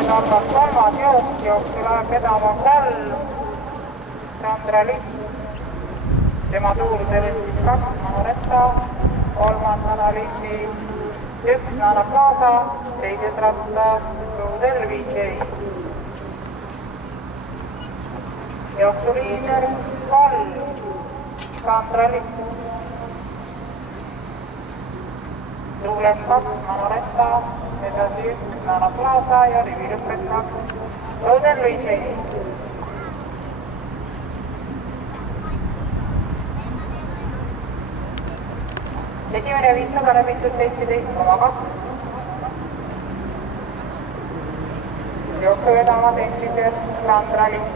nüüd algas kolmas jooks, jooksu läheb vedama 3 Sandra Lipp, tema suurusel 2 Manoletta, kolmandana lindi 1 Nana Plaza, teises rattas Rudel VJ. Jooksuliider 3 Sandra Lipp, tuules 2 Manoletta, edasi 1 Nana Plaza ja rivi lõpetab Rudel VJ. Esimene 500 läbitud 17,2. Jooksu vedama testides Sandra Lipp.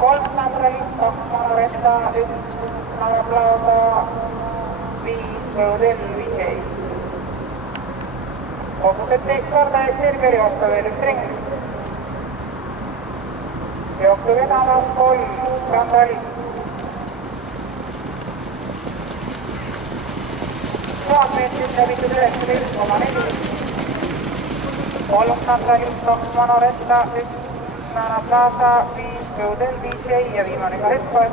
Kolm Sandra Lipp, 2 Manoletta, 1 Nana Plaza, 5 Rudel VJ. Kogutud teist korda ja sirge joosta veel 1 ring. Jooksu vedamas 3 Sandra Lipp. 1000 meetrit läbitud 19,4. 3 Sandra Lipp, 2 Manoletta, 1 Nana Plaza, 5 Rudel VJ ja viimane ka Espoet.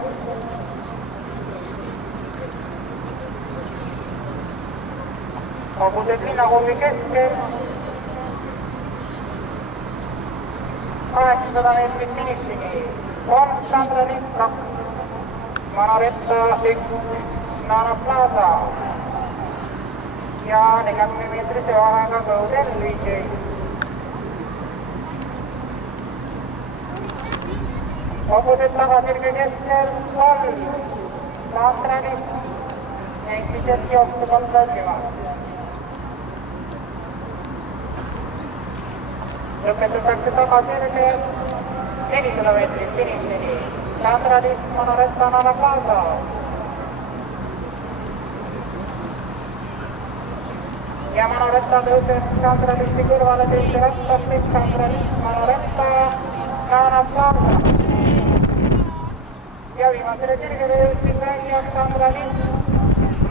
Kogused linnakurvi keskel 800 meetrit finišini. 3 Sandra Lipp, 2 Manoletta, 1 Nana Plaza ja 40 meetrise vahega Rudel VJ. Kogused tagasirge keskel 3 Sandra Lipp, endiselt jooksu kontrollivad. Lõpetatakse tagasirge 400 meetrit finišini. Sandra Lipp, Manoletta, Nana Plaza. Ja Manoletta tõuseb Sandra Lippi kõrvale teise rattast, Sandra Lipp, Manoletta, Nana Plaza. Ja viimasele sirgele jõudsid välja Sandra Lipp,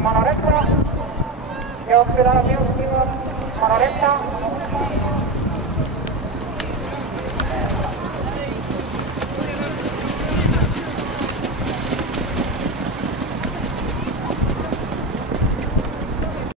Manoletta. Jooksu läheb juhtima Manoletta.